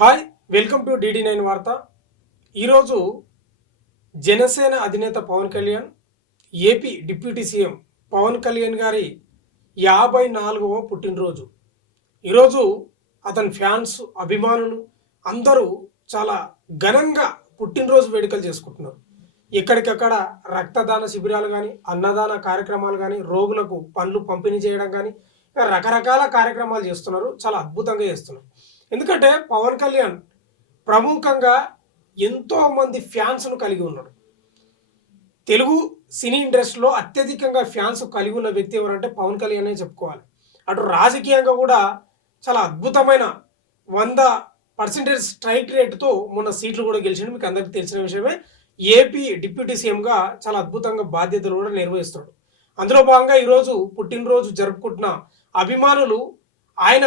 Hi, welcome to DD9 వార్త. ఈరోజు జనసేన అధినేత Pawan Kalyan, AP deputy CM Pawan Kalyan గారి 54వ పుట్టినరోజు. ఈరోజు అతని ఫ్యాన్స్, అభిమానులు అందరూ చాలా ఘనంగా పుట్టినరోజు వేడుకలు చేసుకుంటున్నారు. ఎక్కడికక్కడ రక్తదాన శిబిరాలు కానీ, అన్నదాన కార్యక్రమాలు కానీ, రోగులకు పండ్లు పంపిణీ చేయడం కానీ, రకరకాల కార్యక్రమాలు చేస్తున్నారు. చాలా అద్భుతంగా చేస్తున్నారు. ఎందుకంటే పవన్ కళ్యాణ్ ప్రముఖంగా ఎంతోమంది ఫ్యాన్స్ను కలిగి ఉన్నాడు. తెలుగు సినీ ఇండస్ట్రీలో అత్యధికంగా ఫ్యాన్స్ కలిగి ఉన్న వ్యక్తి ఎవరంటే పవన్ కళ్యాణ్ అని చెప్పుకోవాలి. అటు రాజకీయంగా కూడా చాలా అద్భుతమైన 100% స్ట్రైక్ రేటుతో మొన్న సీట్లు కూడా గెలిచిండు. మీకు అందరికీ తెలిసిన విషయమే. ఏపీ డిప్యూటీ సీఎంగా చాలా అద్భుతంగా బాధ్యతలు కూడా నిర్వహిస్తాడు. అందులో భాగంగా ఈరోజు పుట్టినరోజు జరుపుకుంటున్న అభిమానులు ఆయన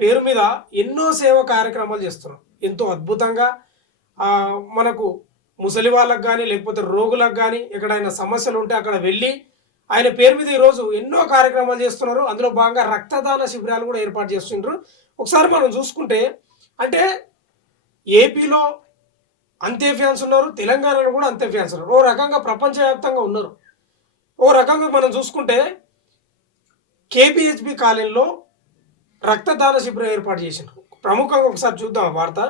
పేరు మీద ఎన్నో సేవా కార్యక్రమాలు చేస్తున్నారు. ఎంతో అద్భుతంగా మనకు ముసలి వాళ్ళకు కానీ, లేకపోతే రోగులకు కానీ ఎక్కడైనా సమస్యలు ఉంటే అక్కడ వెళ్ళి ఆయన పేరు మీద ఈరోజు ఎన్నో కార్యక్రమాలు చేస్తున్నారు. అందులో భాగంగా రక్తదాన శిబిరాలు కూడా ఏర్పాటు చేస్తున్నారు. ఒకసారి మనం చూసుకుంటే అంటే ఏపీలో అంతే ఫ్యాన్స్ ఉన్నారు, తెలంగాణలో కూడా అంతే ఫ్యాన్స్ ఉన్నారు. ఓ రకంగా ప్రపంచవ్యాప్తంగా ఉన్నారు. ఓ రకంగా మనం చూసుకుంటే కేపీహెచ్బి కాలనీలో రక్తదాన శిబిరం ఏర్పాటు చేసినారు. ప్రముఖంగా ఒకసారి చూద్దాం ఆ వార్త.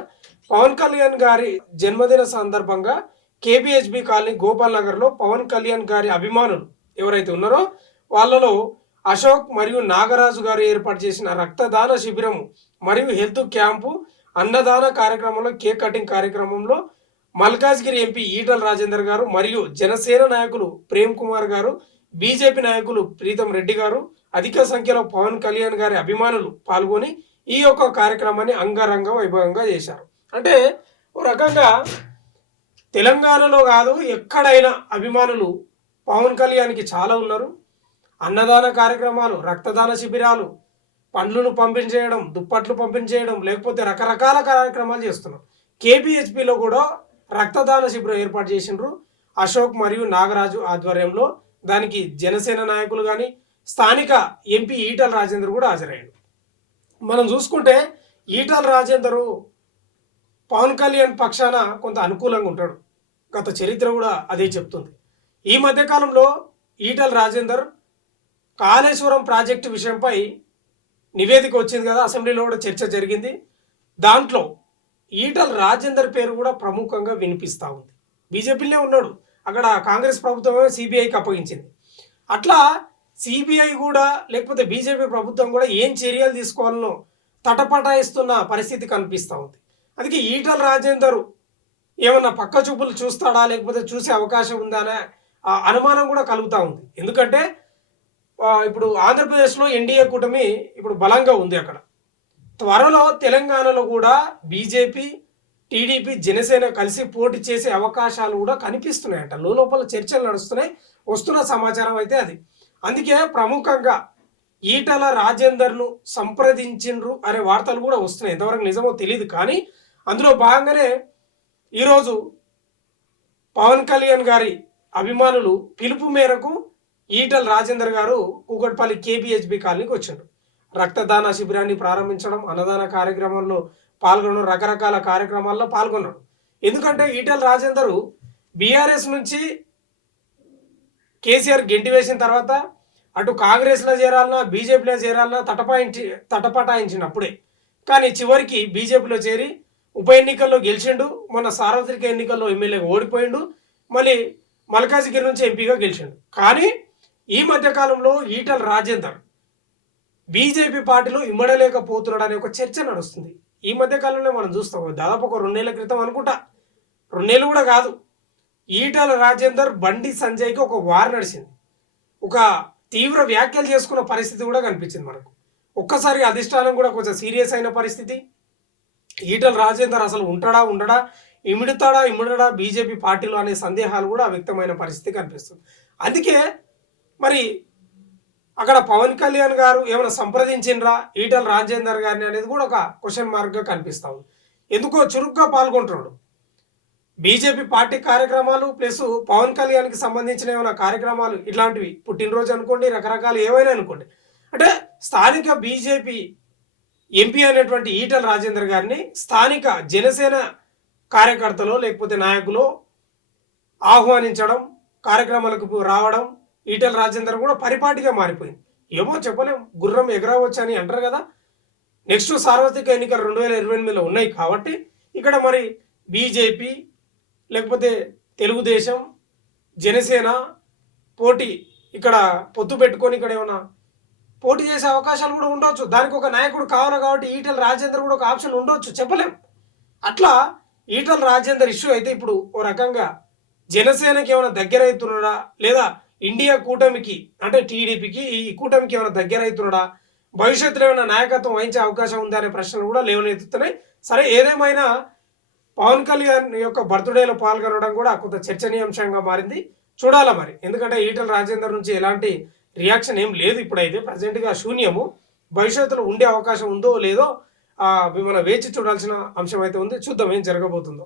పవన్ కళ్యాణ్ గారి జన్మదిన సందర్భంగా కేబిహెచ్బి కాలనీ గోపాల్ నగర్లో పవన్ కళ్యాణ్ గారి అభిమానులు ఎవరైతే ఉన్నారో వాళ్ళలో అశోక్ మరియు నాగరాజు గారు ఏర్పాటు చేసిన రక్తదాన శిబిరం మరియు హెల్త్ క్యాంపు, అన్నదాన కార్యక్రమంలో కేక్ కటింగ్ కార్యక్రమంలో మల్కాజ్గిరి ఎంపీ ఈటల రాజేందర్ గారు మరియు జనసేన నాయకులు ప్రేమ్ కుమార్ గారు, బీజేపీ నాయకులు ప్రీతం రెడ్డి గారు, అధిక సంఖ్యలో పవన్ కళ్యాణ్ గారి అభిమానులు పాల్గొని ఈ యొక్క కార్యక్రమాన్ని అంగరంగ వైభవంగా చేశారు. అంటే ఓ రకంగా తెలంగాణలో కాదు ఎక్కడైనా అభిమానులు పవన్ కళ్యాణ్కి చాలా ఉన్నారు. అన్నదాన కార్యక్రమాలు, రక్తదాన శిబిరాలు, పండ్లను పంపించేయడం, దుప్పట్లు పంపించేయడం, లేకపోతే రకరకాల కార్యక్రమాలు చేస్తున్నారు. కేబిహెచ్పిలో కూడా రక్తదాన శిబిరం ఏర్పాటు చేసిండ్రు అశోక్ మరియు నాగరాజు ఆధ్వర్యంలో. దానికి జనసేన నాయకులు కానీ, స్థానిక ఎంపీ ఈటల రాజేందర్ కూడా హాజరయ్యాడు. మనం చూసుకుంటే ఈటల రాజేందరు పవన్ కళ్యాణ్ పక్షాన కొంత అనుకూలంగా ఉంటాడు. గత చరిత్ర కూడా అదే చెప్తుంది. ఈ మధ్యకాలంలో ఈటల రాజేందర్ కాళేశ్వరం ప్రాజెక్టు విషయంపై నివేదిక వచ్చింది కదా, అసెంబ్లీలో కూడా చర్చ జరిగింది. దాంట్లో ఈటల రాజేందర్ పేరు కూడా ప్రముఖంగా వినిపిస్తూ ఉంది. బీజేపీలోనే ఉన్నాడు, అక్కడ కాంగ్రెస్ ప్రభుత్వమే సిబిఐకి అప్పగించింది. అట్లా సిబిఐ కూడా లేకపోతే బీజేపీ ప్రభుత్వం కూడా ఏం చర్యలు తీసుకోవాలనో తటపటాయిస్తున్న పరిస్థితి కనిపిస్తూ ఉంది. అందుకే ఈటల రాజేందర్ ఏమన్నా పక్క చూపులు చూస్తాడా, లేకపోతే చూసే అవకాశం ఉందా అనే అనుమానం కూడా కలుగుతూ ఉంది. ఎందుకంటే ఇప్పుడు ఆంధ్రప్రదేశ్లో ఎన్డీఏ కూటమి ఇప్పుడు బలంగా ఉంది. అక్కడ త్వరలో తెలంగాణలో కూడా బీజేపీ, టీడీపీ, జనసేన కలిసి పోటీ చేసే అవకాశాలు కూడా కనిపిస్తున్నాయంట. లోపల చర్చలు నడుస్తున్నాయి. వస్తున్న సమాచారం అయితే అది. అందుకే ప్రముఖంగా ఈటల రాజేందర్ను సంప్రదించిండ్రు అనే వార్తలు కూడా వస్తున్నాయి. ఎంతవరకు నిజమో తెలియదు, కానీ అందులో భాగంగానే ఈరోజు పవన్ కళ్యాణ్ గారి అభిమానులు పిలుపు మేరకు ఈటల రాజేందర్ గారు కూకట్పల్లి కేబిహెచ్బి కాలనీకి వచ్చిండ్రు. రక్తదాన శిబిరాన్ని ప్రారంభించడం, అన్నదాన కార్యక్రమంలో పాల్గొనడం, రకరకాల కార్యక్రమాల్లో పాల్గొన్నాడు. ఎందుకంటే ఈటల రాజేందర్ బీఆర్ఎస్ నుంచి కేసీఆర్ గెంటి వేసిన తర్వాత అటు కాంగ్రెస్లో చేరాలన్నా, బీజేపీలో చేరాలన్నా తటపటాయించినప్పుడే. కానీ చివరికి బీజేపీలో చేరి ఉప ఎన్నికల్లో గెలిచిండు. మొన్న సార్వత్రిక ఎన్నికల్లో ఎమ్మెల్యేగా ఓడిపోయిండు. మళ్ళీ మల్కాజ్గిరి నుంచి ఎంపీగా గెలిచిండు. కానీ ఈ మధ్యకాలంలో ఈటల రాజేందర్ బీజేపీ పార్టీలో ఇమ్మడలేకపోతున్నాడు అనే ఒక చర్చ నడుస్తుంది. ఈ మధ్యకాలంలో మనం చూస్తాం, దాదాపు ఒక 2 నెలల క్రితం అనుకుంటా, 2 నెలలు కూడా కాదు, ఈటల రాజేందర్ బండి సంజయ్కి ఒక వార్ నడిచింది. ఒక తీవ్ర వ్యాఖ్యలు చేసుకున్న పరిస్థితి కూడా కనిపించింది మనకు. ఒక్కసారి అధిష్టానం కూడా కొంచెం సీరియస్ అయిన పరిస్థితి. ఈటల రాజేందర్ అసలు ఉండడా, ఇమిడడా బీజేపీ పార్టీలో అనే సందేహాలు కూడా వ్యక్తమైన పరిస్థితి కనిపిస్తుంది. అందుకే మరి అక్కడ పవన్ కళ్యాణ్ గారు ఏమైనా సంప్రదించిండ్రా ఈటల రాజేందర్ గారిని అనేది కూడా ఒక క్వశ్చన్ మార్క్గా కనిపిస్తూ ఉంది. ఎందుకో చురుగ్గా పాల్గొంటున్నాడు. బీజేపీ పార్టీ కార్యక్రమాలు ప్లస్ పవన్ కళ్యాణ్కి సంబంధించిన ఏమైనా కార్యక్రమాలు, ఇట్లాంటివి పుట్టినరోజు అనుకోండి, రకరకాలు ఏవైనా అనుకోండి, అంటే స్థానిక బీజేపీ ఎంపీ అయినటువంటి ఈటల రాజేందర్ గారిని స్థానిక జనసేన కార్యకర్తలు లేకపోతే నాయకులు ఆహ్వానించడం, కార్యక్రమాలకు రావడం, ఈటల రాజేందర్ కూడా పరిపాటిగా మారిపోయింది. ఏమో చెప్పలేం, గుర్రం ఎగరవచ్చు అని అంటారు కదా. నెక్స్ట్ సార్వత్రిక ఎన్నికలు 2028లో ఉన్నాయి కాబట్టి ఇక్కడ మరి బీజేపీ లేకపోతే తెలుగుదేశం, జనసేన పోటీ ఇక్కడ పొత్తు పెట్టుకొని ఇక్కడ ఏమైనా పోటీ చేసే అవకాశాలు కూడా ఉండొచ్చు. దానికి ఒక నాయకుడు కావాలి కాబట్టి ఈటల రాజేందర్ కూడా ఒక ఆప్షన్ ఉండొచ్చు, చెప్పలేం. అట్లా ఈటల రాజేందర్ ఇష్యూ అయితే ఇప్పుడు ఓ రకంగా జనసేనకి ఏమైనా దగ్గర అవుతున్నాడా, లేదా ఇండియా కూటమికి అంటే టీడీపీకి ఈ కూటమికి ఏమైనా దగ్గర అవుతున్నాడా, భవిష్యత్తులో ఏమైనా నాయకత్వం వహించే అవకాశం ఉందా అనే ప్రశ్నలు కూడా లేవనెత్తుతున్నాయి. సరే, ఏదేమైనా పవన్ కళ్యాణ్ యొక్క బర్త్డేలో పాల్గొనడం కూడా కొంత చర్చనీయాంశంగా మారింది. చూడాలా మరి, ఎందుకంటే ఈటల రాజేందర్ నుంచి ఎలాంటి రియాక్షన్ ఏం లేదు ఇప్పుడైతే, ప్రజెంట్గా శూన్యము. భవిష్యత్తులో ఉండే అవకాశం ఉందో లేదో మనం వేచి చూడాల్సిన అంశం అయితే ఉంది. చూద్దాం ఏం జరగబోతుందో.